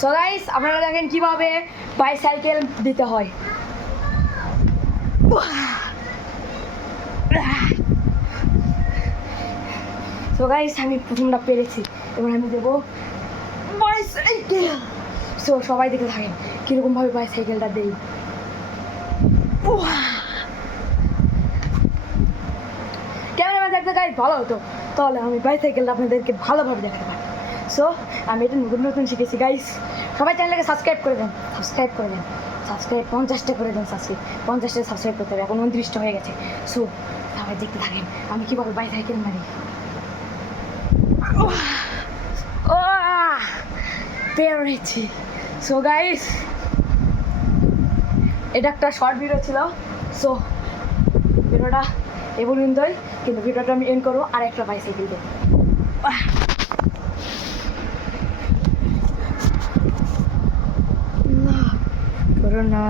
So guys আপনারা দেখেন কীভাবে বাইসাইকেল দিতে হয়। সো গাইস আমি প্রথমটা পেরেছি। এবার আমি দেবো বাইসাইকেল সো সবাই দেখে থাকেন, কীরকমভাবে বাইসাইকেলটা দেই। ক্যামেরাম্যান থাকতে গাইস ভালো হতো। তাহলে আমি বাইসাইকেলটা আপনাদেরকে ভালোভাবে দেখাতে পারি। সো আমি এটা নতুন নতুন শিখেছি গাইস সবাই চ্যানেলটাকে সাবস্ক্রাইব করে দেন সাবস্ক্রাইব করে দেন সাবস্ক্রাইব পঞ্চাশটা করে দেন সাবস্ক্রাইব পঞ্চাশটা সাবস্ক্রাইব করতে হবে, এখন উনত্রিশটা হয়ে গেছে। সো সবাই দেখতে থাকেন, আমি কীভাবে বাইসাইকেল মারি? পেরেছি সো গাইস এটা একটা শর্ট ভিডিও ছিল। সো ভিডিওটা এ পর্যন্তই, কিন্তু ভিডিওটা আমি এন্ড করব আর একটা বাইসাইকেল দিয়ে না